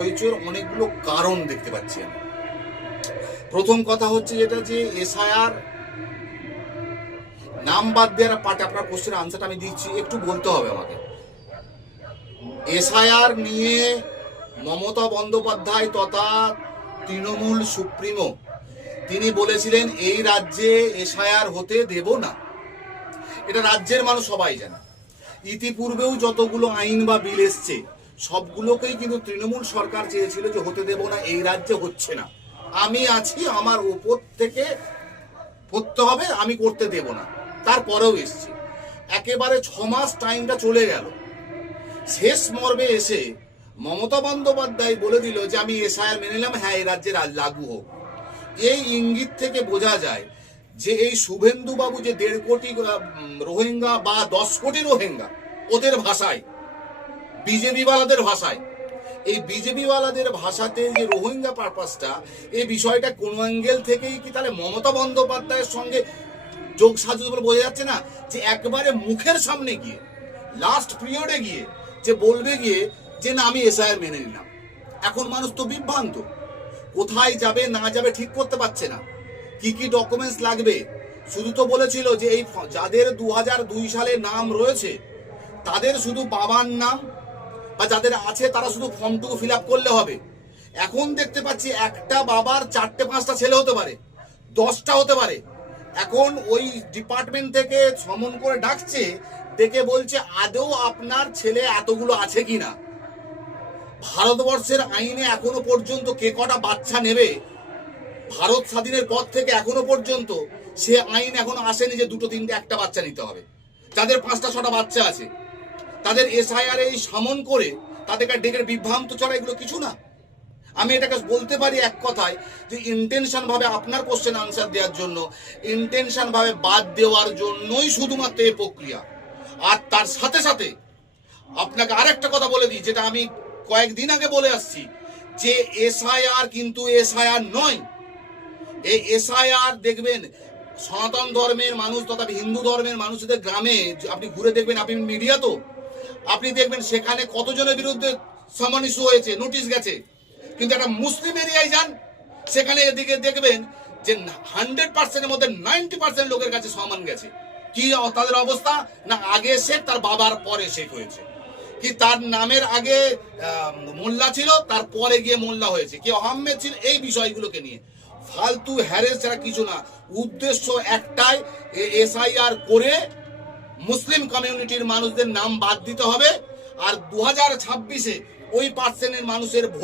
হইচইর অনেকগুলো কারণ দেখতে পাচ্ছি আমি। প্রথম কথা হচ্ছে যেটা যে এসআইআর নাম বাদ দেওয়ার পার্টে আপনার কোশ্চেনের আনসারটা আমি দিচ্ছি, একটু বলতে হবে আমাকে। এসআইআর নিয়ে মমতা বন্দ্যোপাধ্যায় তথা তৃণমূল সুপ্রিমো তিনি বলেছিলেন এই রাজ্যে এসআইআর হতে দেব না। এটা রাজ্যের মানুষ সবাই জানে। ইতিপূর্বেও যতগুলো আইন বা বিল এসছে সবগুলোকেই কিন্তু তৃণমূল সরকার চেয়েছিল যে হতে দেব না, এই রাজ্যে হচ্ছে না, আমি আছি, আমার উপর থেকে করতে হবে, আমি করতে দেব না। তারপরেও এসছে, একেবারে 6 মাস টাইমটা চলে গেল। শেষ মর্মে এসে মমতা বন্দ্যোপাধ্যায় বলে দিল যে আমি এসআইআর মেনে নিলাম, হ্যাঁ এই রাজ্যে লাগু হোক। এই ইঙ্গিত থেকে বোঝা যায় যে এই শুভেন্দু বাবু যে 1.5 কোটি রোহিঙ্গা বা 10 কোটি রোহিঙ্গা, ওদের ভাষায়, বিজেপি ওয়ালাদের ভাষায়, এই বিজেপি ওয়ালাদের ভাষাতে যে রোহিঙ্গা পারপাসটা, এই বিষয়টা কোন অ্যাঙ্গেল থেকেই কি তাহলে মমতা বন্দ্যোপাধ্যায়ের সঙ্গে যোগ সাজু বলে বোঝা যাচ্ছে না? যে একবারে মুখের সামনে গিয়ে লাস্ট পিরিয়ডে গিয়ে যে বলবে গিয়ে যে না আমি এসআইআর মেনে নিলাম। এখন মানুষ তো বিভ্রান্ত, কোথায় যাবে না যাবে ঠিক করতে পারছে না, কি কি ডকুমেন্টস লাগবে। শুধু তো বলেছিল যে এই যাদের 2002 সালে নাম রয়েছে তাদের শুধু বাবার নাম বা যাদের আছে তারা শুধু ফর্মটুকু ফিল আপ করলে হবে। এখন দেখতে পাচ্ছি একটা বাবার 4-5টা ছেলে হতে পারে, 10টা হতে পারে। এখন ওই ডিপার্টমেন্ট থেকে সমন করে ডাকছে, ডেকে বলছে আদৌ আপনার ছেলে এতগুলো আছে কিনা। ভারতবর্ষের আইনে এখনো পর্যন্ত কে কটা বাচ্চা নেবে, ভারত স্বাধীনের পর থেকে এখনো পর্যন্ত সে আইন এখনো আসেনি যে 2-3 একটা বাচ্চা নিতে হবে। যাদের 5টা-6টা বাচ্চা আছে তাদের এসআইআর এই সামন করে তাদেরকে ডেকে বিভ্রান্ত চড়া, এগুলো কিছু না। আমি এটাকে বলতে পারি এক কথায় যে ইন্টেনশন ভাবে আপনার কোশ্চেন আনসার দেওয়ার জন্য, ইন্টেনশন ভাবে বাদ দেওয়ার জন্যই শুধুমাত্র এই প্রক্রিয়া। আর তার সাথে সাথে আপনাকে আরেকটা কথা বলে দিই, যেটা আমি কয়েকদিন আগে বলে আসছি, যে এসআইআর কিন্তু এসআইআর নয়। এই এসআইআর দেখবেন সনাতন ধর্মের মানুষ তথা হিন্দু ধর্মের মানুষদের গ্রামে আপনি ঘুরে দেখবেন, আপনি মিডিয়া তো আপনি দেখবেন সেখানে কতজনের বিরুদ্ধে সমন ইস্যু হয়েছে, নোটিশ গেছে। কিন্তু একটা মুসলিম এরিয়ায় যান, সেখানে এদিকে দেখবেন যে 100%-এর মধ্যে 90% লোকের কাছে সমন গেছে। কি তাদের অবস্থা না, আগে শেখ তার বাবার পরে শেখ হয়েছে, কি তার নামের আগে মোল্লা ছিল তার পরে গিয়ে মোল্লা হয়েছে, কি আহমেদ ছিল। এই বিষয়গুলোকে নিয়ে ফালতু হ্যারেস ছাড়া কিছু না। উদ্দেশ্য একটাই, এসআইআর করে মুসলিম কমিউনিটির মানুষদের নাম বাদ দিতে হবে। আর 2026-এ ওই পার্সেন্টের মানুষের ভোট